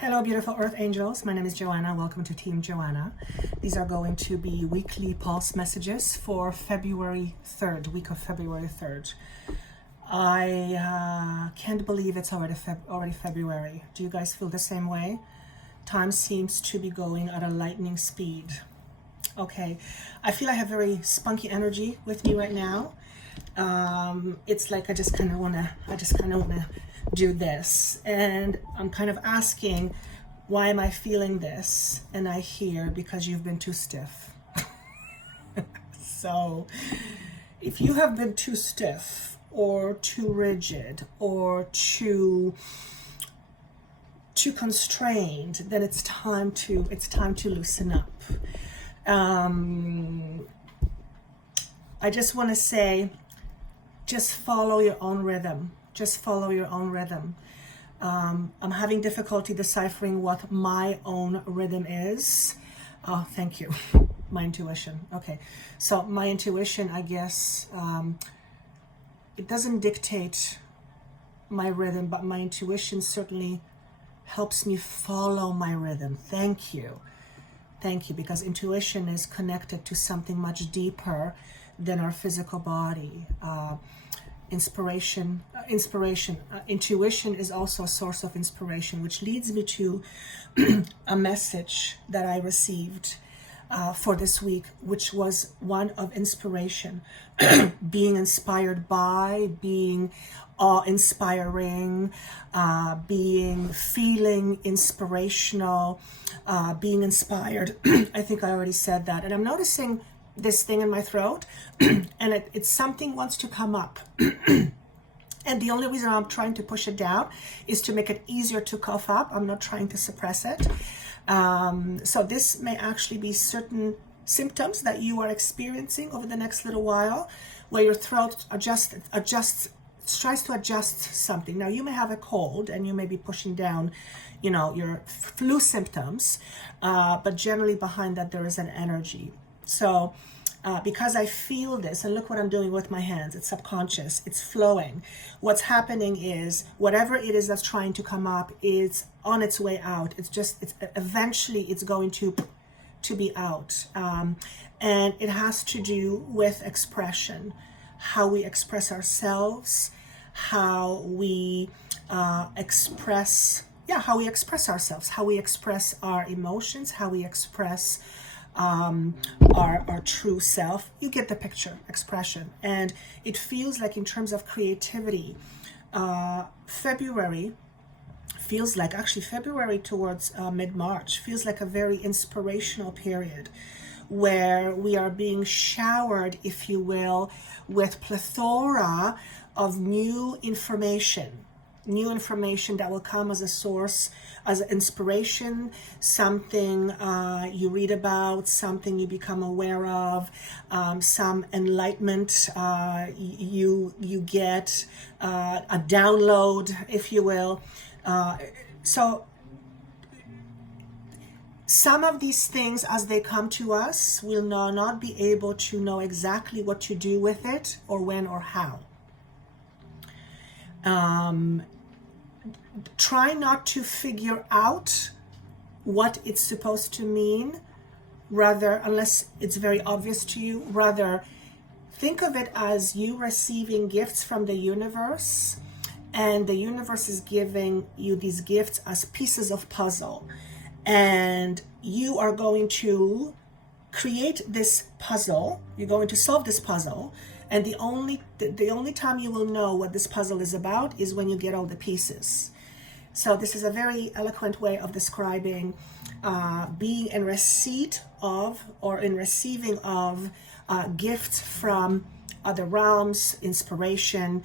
Hello, beautiful Earth Angels. My name is Joanna. Welcome to Team Joanna. These are going to be weekly pulse messages for February 3rd, week of February 3rd. I can't believe it's already February. Do you guys feel the same way? Time seems to be going at a lightning speed. Okay, I feel I have very spunky energy with me right now. It's like I just kind of wanna do this, and I'm kind of asking, why am I feeling this? And I hear, because you've been too stiff. So if you have been too stiff or too rigid or too constrained, then it's time to loosen up. I just want to say, just follow your own rhythm. Just follow your own rhythm. I'm having difficulty deciphering what my own rhythm is. Oh, thank you. My intuition. Okay. So my intuition, I guess, it doesn't dictate my rhythm, but my intuition certainly helps me follow my rhythm. Thank you. Thank you, because intuition is connected to something much deeper than our physical body. Intuition is also a source of inspiration, which leads me to a message that I received for this week, which was one of inspiration. Being inspired by, being awe-inspiring, feeling inspirational, being inspired. I think I already said that. And I'm noticing this thing in my throat, and it's something wants to come up. And the only reason I'm trying to push it down is to make it easier to cough up. I'm not trying to suppress it. So this may actually be certain symptoms that you are experiencing over the next little while, where your throat tries to adjust something. Now, you may have a cold and you may be pushing down, your flu symptoms, but generally behind that there is an energy. So because I feel this, and look what I'm doing with my hands, it's subconscious, it's flowing. What's happening is whatever it is that's trying to come up is on its way out. Eventually it's going to be out. And it has to do with expression, how we express ourselves, how we express ourselves, how we express our emotions, how we express our true self. You get the picture, expression. And it feels like, in terms of creativity, February towards mid-March feels like a very inspirational period, where we are being showered, if you will, with plethora of new information that will come as a source, as an inspiration, something you read about, something you become aware of, some enlightenment you get, a download, if you will. So some of these things, as they come to us, we'll not be able to know exactly what to do with it, or when or how. Try not to figure out what it's supposed to mean, rather, unless it's very obvious to you. Rather, think of it as you receiving gifts from the universe, and the universe is giving you these gifts as pieces of puzzle, and you are going to create this puzzle. You're going to solve this puzzle, and the only time you will know what this puzzle is about is when you get all the pieces. So this is a very eloquent way of describing being in receipt of, or in receiving of, gifts from other realms, inspiration,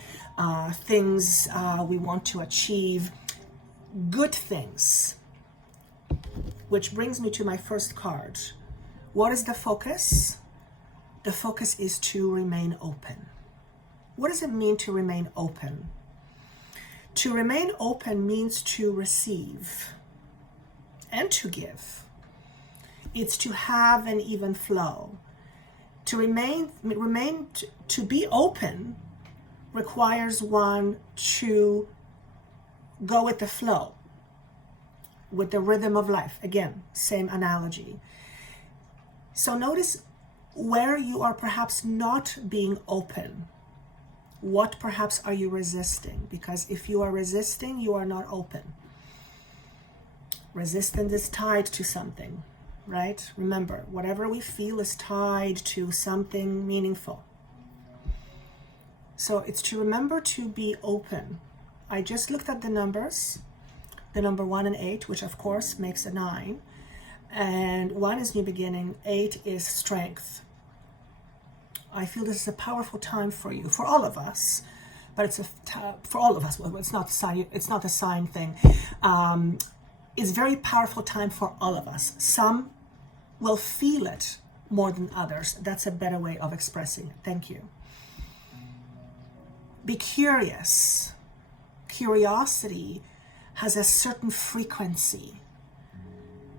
things we want to achieve, good things. Which brings me to my first card. What is the focus? The focus is to remain open. What does it mean to remain open? To remain open means to receive and to give. It's to have an even flow. To be open requires one to go with the flow. with the rhythm of life. Again, same analogy. So notice where you are perhaps not being open. What perhaps are you resisting? Because if you are resisting, you are not open. Resistance is tied to something, right? Remember, whatever we feel is tied to something meaningful. So it's to remember to be open. I just looked at the numbers, the number 1 and 8, which of course makes a 9. And 1 is new beginning, 8 is strength. I feel this is a powerful time for you, for all of us, but it's for all of us. Well, it's not a sign thing. It's a very powerful time for all of us. Some will feel it more than others. That's a better way of expressing it. Thank you. Be curious. Curiosity has a certain frequency.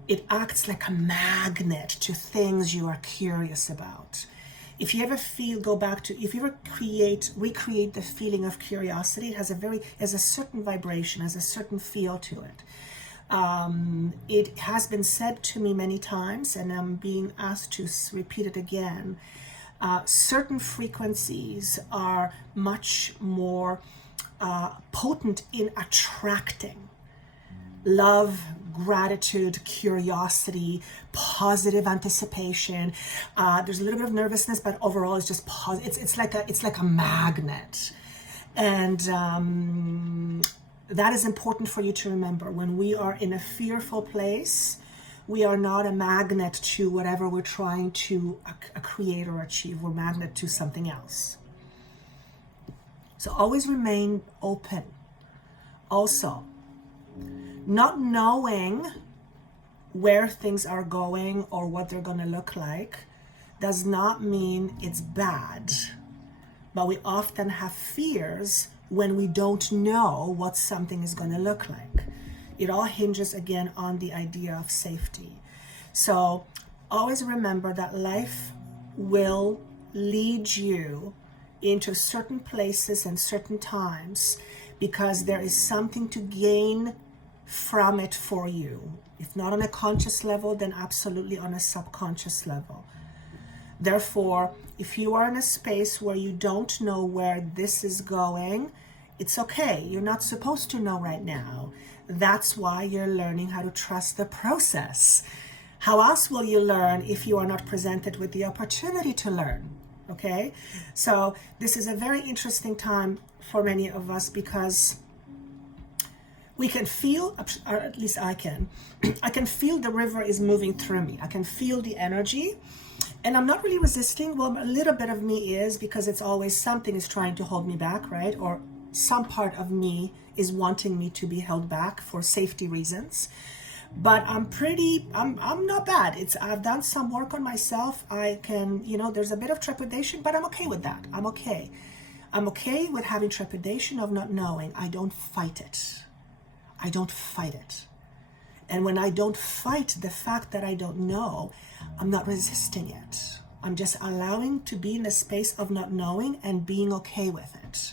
It acts like a magnet to things you are curious about. If you ever if you ever recreate the feeling of curiosity, it has a certain vibration, has a certain feel to it. It has been said to me many times, and I'm being asked to repeat it again. Certain frequencies are much more potent in attracting love, gratitude, curiosity, positive anticipation. There's a little bit of nervousness, but overall it's just positive. It's like a magnet. And that is important for you to remember. When we are in a fearful place, we are not a magnet to whatever we're trying to create or achieve. We're a magnet to something else. So always remain open. Also, not knowing where things are going or what they're going to look like does not mean it's bad. But we often have fears when we don't know what something is going to look like. It all hinges again on the idea of safety. So always remember that life will lead you into certain places and certain times because there is something to gain from it for you. If not on a conscious level, then absolutely on a subconscious level. Therefore, if you are in a space where you don't know where this is going, it's okay. You're not supposed to know right now. That's why you're learning how to trust the process. How else will you learn if you are not presented with the opportunity to learn? Okay? So this is a very interesting time for many of us because we can feel, or at least I can feel the river is moving through me. I can feel the energy, and I'm not really resisting. Well, a little bit of me is, because it's always something is trying to hold me back, right? Or some part of me is wanting me to be held back for safety reasons. But I'm not bad. I've done some work on myself. I can, there's a bit of trepidation, but I'm okay with that. I'm okay. I'm okay with having trepidation of not knowing. I don't fight it. I don't fight it. And when I don't fight the fact that I don't know, I'm not resisting it. I'm just allowing to be in a space of not knowing and being okay with it.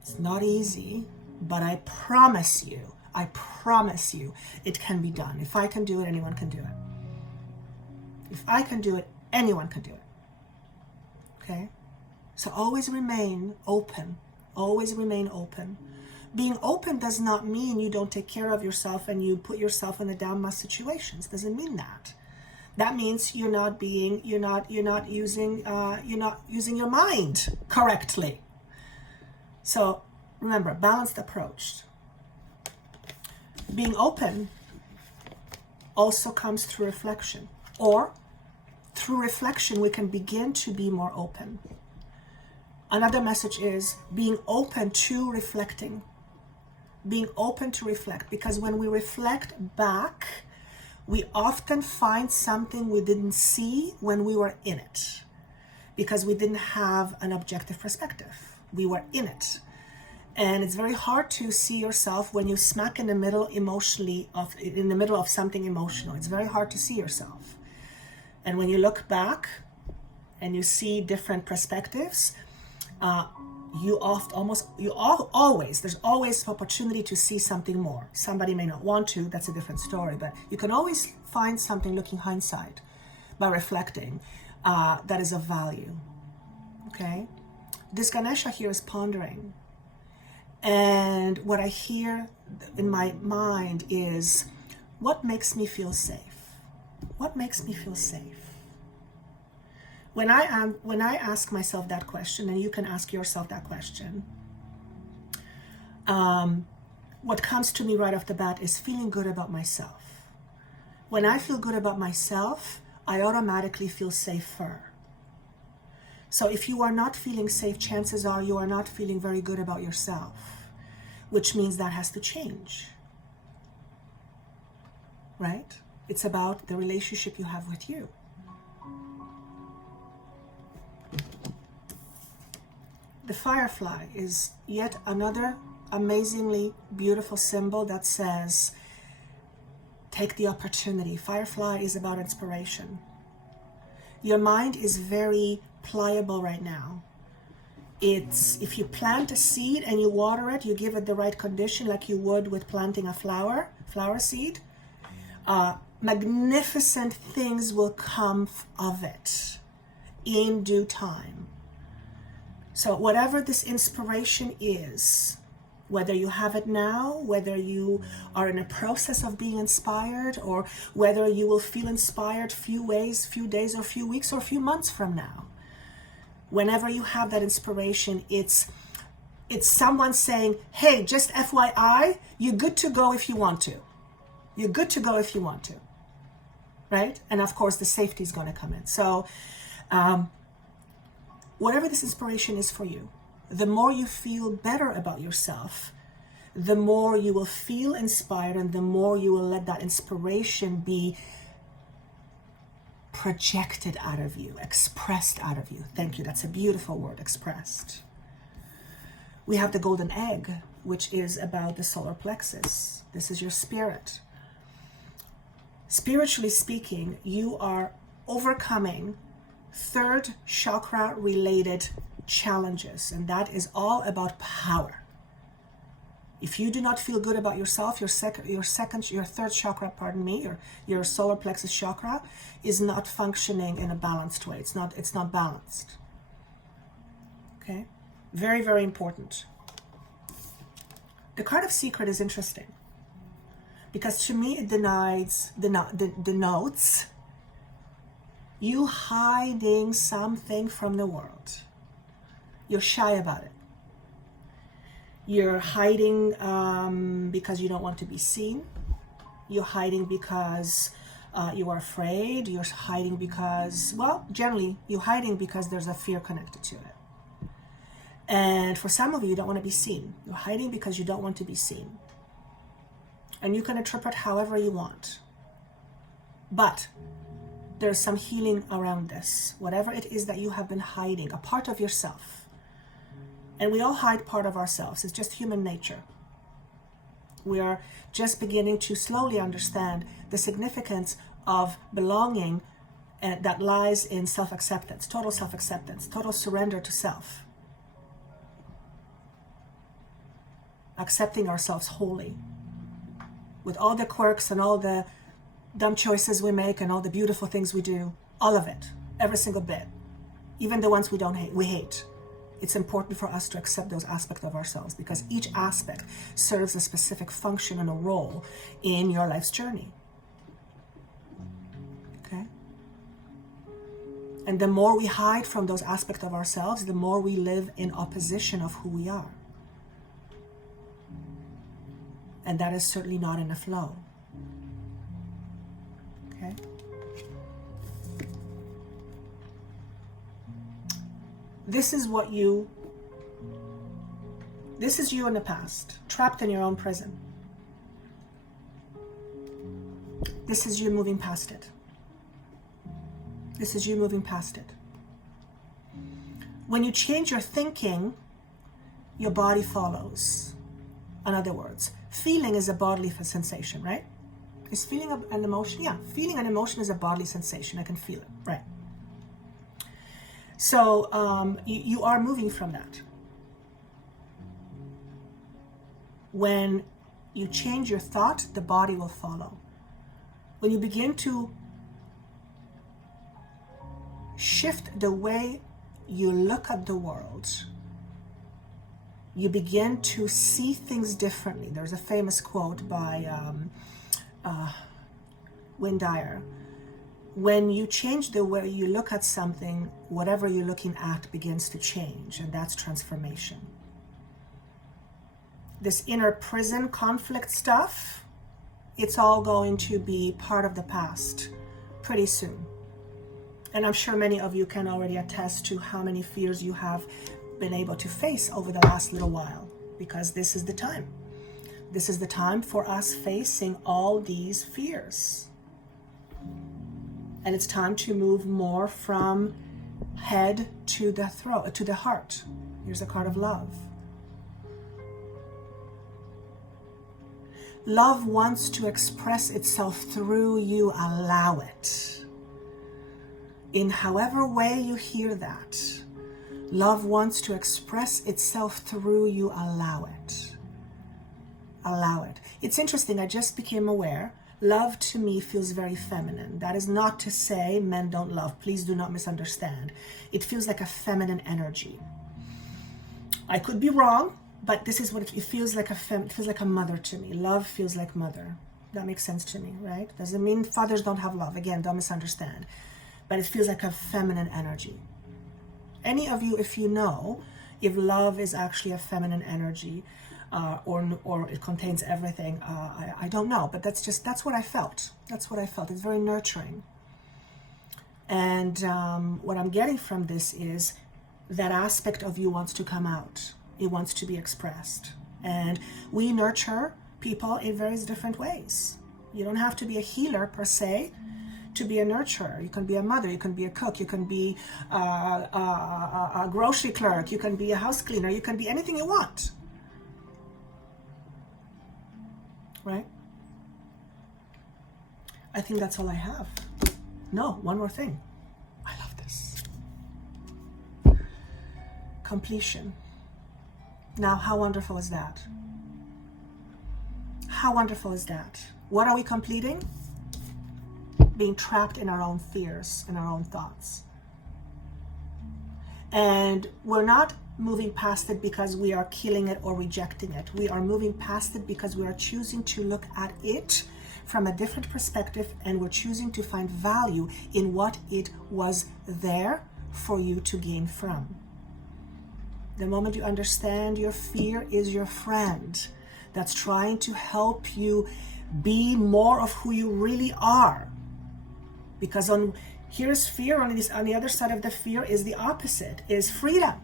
It's not easy, but I promise you, it can be done. If I can do it, anyone can do it. If I can do it, anyone can do it. Okay? So always remain open. Always remain open. Being open does not mean you don't take care of yourself and you put yourself in the down situations. Doesn't mean that. That means you're not using your mind correctly. So remember, balanced approach. Being open also comes through reflection, or through reflection we can begin to be more open. Another message is being open to reflecting. Being open to reflect, because when we reflect back, we often find something we didn't see when we were in it, because we didn't have an objective perspective. We were in it. And it's very hard to see yourself when you smack in the middle of something emotional. It's very hard to see yourself. And when you look back and you see different perspectives, there's always opportunity to see something more. Somebody may not want to, that's a different story, but you can always find something looking hindsight by reflecting that is of value. Okay? This Ganesha here is pondering. And what I hear in my mind is, what makes me feel safe? What makes me feel safe? When I ask myself that question, and you can ask yourself that question, what comes to me right off the bat is feeling good about myself. When I feel good about myself, I automatically feel safer. So if you are not feeling safe, chances are you are not feeling very good about yourself, which means that has to change. Right? It's about the relationship you have with you. The firefly is yet another amazingly beautiful symbol that says, take the opportunity. Firefly is about inspiration. Your mind is very pliable right now. If you plant a seed and you water it, you give it the right condition like you would with planting a flower seed, magnificent things will come of it in due time. So whatever this inspiration is, whether you have it now, whether you are in a process of being inspired, or whether you will feel inspired few days or few weeks or few months from now, whenever you have that inspiration, it's someone saying, hey, just FYI, you're good to go if you want to. You're good to go if you want to. Right? And of course, the safety is going to come in. So whatever this inspiration is for you, the more you feel better about yourself, the more you will feel inspired, and the more you will let that inspiration be projected out of you, expressed out of you. Thank you. That's a beautiful word, expressed. We have the golden egg, which is about the solar plexus. This is your spirit. Spiritually speaking, you are overcoming third chakra related challenges, and that is all about power. If you do not feel good about yourself, your third chakra, your solar plexus chakra is not functioning in a balanced way. It's not balanced. Okay? Very, very important. The card of secret is interesting because to me it denotes you hiding something from the world. You're shy about it. You're hiding because you don't want to be seen. You're hiding because you are afraid. You're hiding because, well, generally, you're hiding because there's a fear connected to it. And for some of you, you don't want to be seen. You're hiding because you don't want to be seen. And you can interpret however you want. But there's some healing around this. Whatever it is that you have been hiding, a part of yourself. And we all hide part of ourselves. It's just human nature. We are just beginning to slowly understand the significance of belonging that lies in self-acceptance, total surrender to self. Accepting ourselves wholly. With all the quirks and all the dumb choices we make and all the beautiful things we do, all of it, every single bit. Even the ones we hate. It's important for us to accept those aspects of ourselves because each aspect serves a specific function and a role in your life's journey. Okay? And the more we hide from those aspects of ourselves, the more we live in opposition of who we are. And that is certainly not in a flow. Okay? This is you in the past, trapped in your own prison. This is you moving past it. This is you moving past it. When you change your thinking, your body follows. In other words, feeling is a bodily sensation, right? Is feeling an emotion? Yeah, feeling an emotion is a bodily sensation. I can feel it, right? So you are moving from that. When you change your thought, the body will follow. When you begin to shift the way you look at the world, you begin to see things differently. There's a famous quote by Wayne Dyer. When you change the way you look at something, whatever you're looking at begins to change, and that's transformation. This inner prison conflict stuff, it's all going to be part of the past pretty soon. And I'm sure many of you can already attest to how many fears you have been able to face over the last little while, because this is the time. This is the time for us facing all these fears. And it's time to move more from head to the throat, to the heart. Here's a card of love. Love wants to express itself through you. Allow it. In however way you hear that, love wants to express itself through you. Allow it. Allow it. It's interesting. I just became aware. Love to me feels very feminine. That is not to say men don't love. Please do not misunderstand. It feels like a feminine energy. I could be wrong, but this is what it feels like. It feels like a mother to me. Love feels like mother. That makes sense to me, right? Doesn't mean fathers don't have love. Again, don't misunderstand. But it feels like a feminine energy. Any of you, if you know if love is actually a feminine energy, or it contains everything, I don't know, but that's what I felt. That's what I felt. It's very nurturing. And what I'm getting from this is that aspect of you wants to come out. It wants to be expressed. And we nurture people in various different ways. You don't have to be a healer per se to be a nurturer. You can be a mother, you can be a cook, you can be a grocery clerk, you can be a house cleaner, you can be anything you want. Right? I think that's all I have. No, one more thing. I love this. Completion. Now, how wonderful is that? How wonderful is that? What are we completing? Being trapped in our own fears and our own thoughts. And we're not moving past it because we are killing it or rejecting it. We are moving past it because we are choosing to look at it from a different perspective, and we're choosing to find value in what it was there for you to gain from. The moment you understand your fear is your friend that's trying to help you be more of who you really are. Because here's fear, on the other side of the fear is the opposite, is freedom.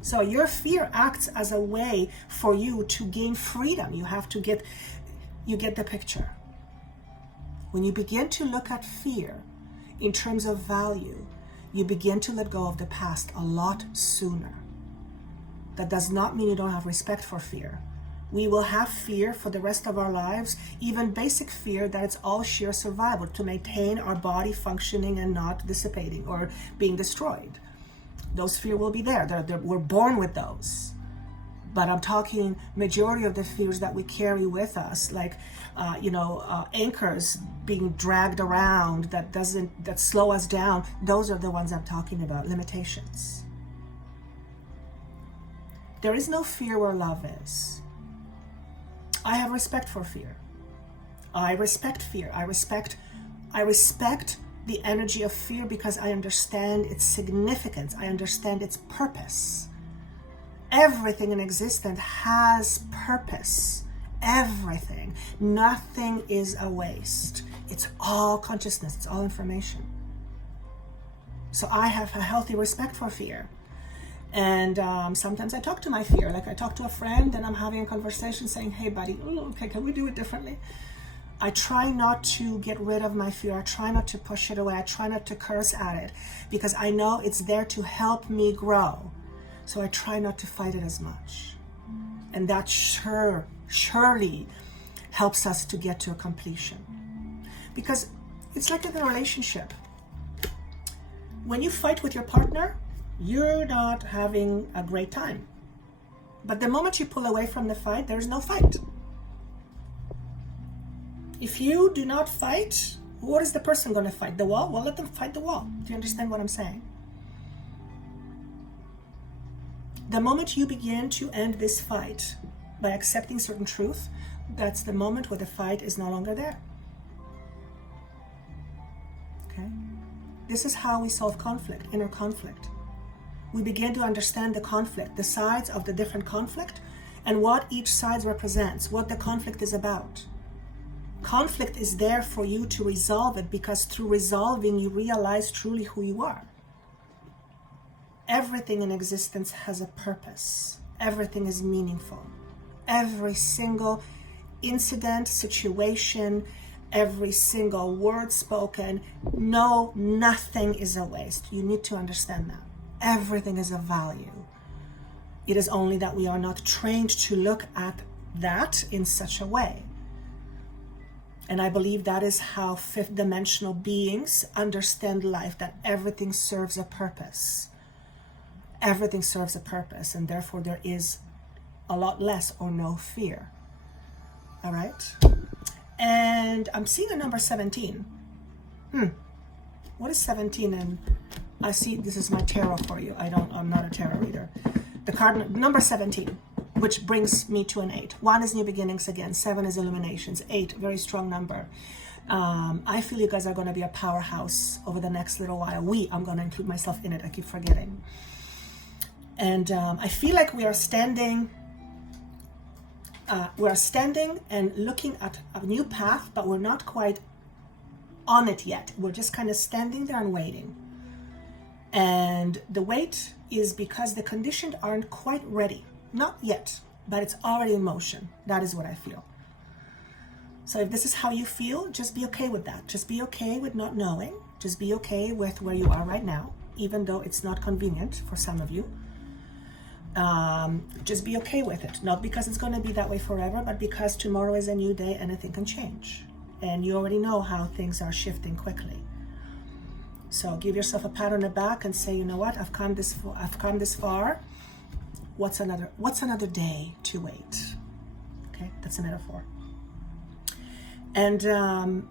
So your fear acts as a way for you to gain freedom. You get the picture. When you begin to look at fear in terms of value, you begin to let go of the past a lot sooner. That does not mean you don't have respect for fear. We will have fear for the rest of our lives, even basic fear that it's all sheer survival to maintain our body functioning and not dissipating or being destroyed. Those fear will be there. We're born with those. But I'm talking majority of the fears that we carry with us, like anchors being dragged around that slow us down. Those are the ones I'm talking about, limitations. There is no fear where love is. I have respect for fear. I respect fear. I respect the energy of fear because I understand its significance. I understand its purpose. Everything in existence has purpose. Everything. Nothing is a waste. It's all consciousness. It's all information. So I have a healthy respect for fear. And sometimes I talk to my fear. Like I talk to a friend and I'm having a conversation saying, hey buddy, okay, can we do it differently? I try not to get rid of my fear. I try not to push it away. I try not to curse at it because I know it's there to help me grow. So I try not to fight it as much. And that surely helps us to get to a completion. Because it's like in a relationship. When you fight with your partner, you're not having a great time. But the moment you pull away from the fight, there's no fight. If you do not fight, what is the person going to fight? The wall? Well, let them fight the wall. Do you understand what I'm saying? The moment you begin to end this fight by accepting certain truth, that's the moment where the fight is no longer there. Okay? This is how we solve conflict, inner conflict. We begin to understand the conflict, the sides of the different conflict, and what each side represents, what the conflict is about. Conflict is there for you to resolve it, because through resolving, you realize truly who you are. Everything in existence has a purpose. Everything is meaningful. Every single incident, situation, every single word spoken, no, nothing is a waste. You need to understand that. Everything is of value. It is only that we are not trained to look at that in such a way. And I believe that is how fifth dimensional beings understand life, that everything serves a purpose. Everything serves a purpose, and therefore there is a lot less or no fear. All right? And I'm seeing a number 17. What is 17? And I see, this is my tarot for you. I'm not a tarot reader. The card number 17, which brings me to an 8. 1 is new beginnings again. 7 is illuminations. 8, very strong number. I feel you guys are going to be a powerhouse over the next little while. I'm going to include myself in it. I keep forgetting. And I feel like we are standing and looking at a new path, but we're not quite on it yet. We're just kind of standing there and waiting. And the wait is because the conditions aren't quite ready. Not yet, but it's already in motion. That is what I feel. So if this is how you feel, just be okay with that. Just be okay with not knowing. Just be okay with where you are right now, even though it's not convenient for some of you. Just be okay with it. Not because it's going to be that way forever, but because tomorrow is a new day, anything can change. And you already know how things are shifting quickly. So give yourself a pat on the back and say, you know what, I've come this far. What's another day to wait? Okay, that's a metaphor. And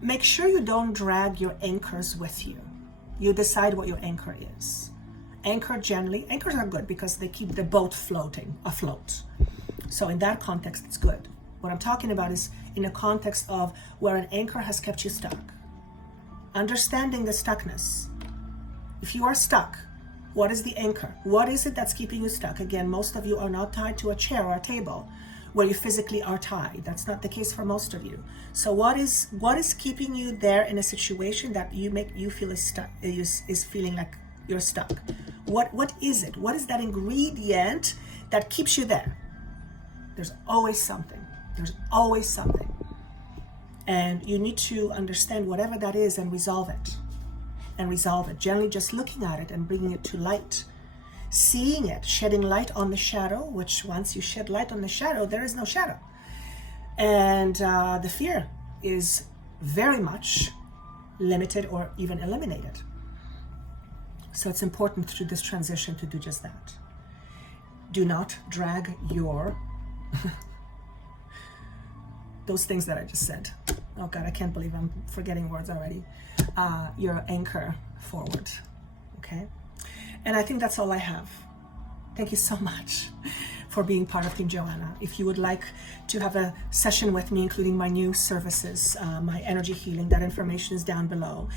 make sure you don't drag your anchors with you. You decide what your anchor is. Anchors are good because they keep the boat floating afloat. So in that context, it's good. What I'm talking about is in a context of where an anchor has kept you stuck. Understanding the stuckness. If you are stuck, what is the anchor? What is it that's keeping you stuck? Again, most of you are not tied to a chair or a table where you physically are tied. That's not the case for most of you. So what is keeping you there in a situation that you feel is stuck, is feeling like you're stuck? What is it? What is that ingredient that keeps you there? There's always something. There's always something. And you need to understand whatever that is and resolve it. And resolve it. Generally just looking at it and bringing it to light. Seeing it, shedding light on the shadow, which once you shed light on the shadow, there is no shadow. And the fear is very much limited or even eliminated. So it's important through this transition to do just that. Do not drag your those things that I just said. Oh God, I can't believe I'm forgetting words already. Your anchor forward, okay? And I think that's all I have. Thank you so much for being part of Team Joanna. If you would like to have a session with me, including my new services, my energy healing, that information is down below.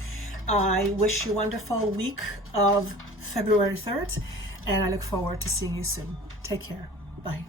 I wish you a wonderful week of February 3rd, and I look forward to seeing you soon. Take care. Bye.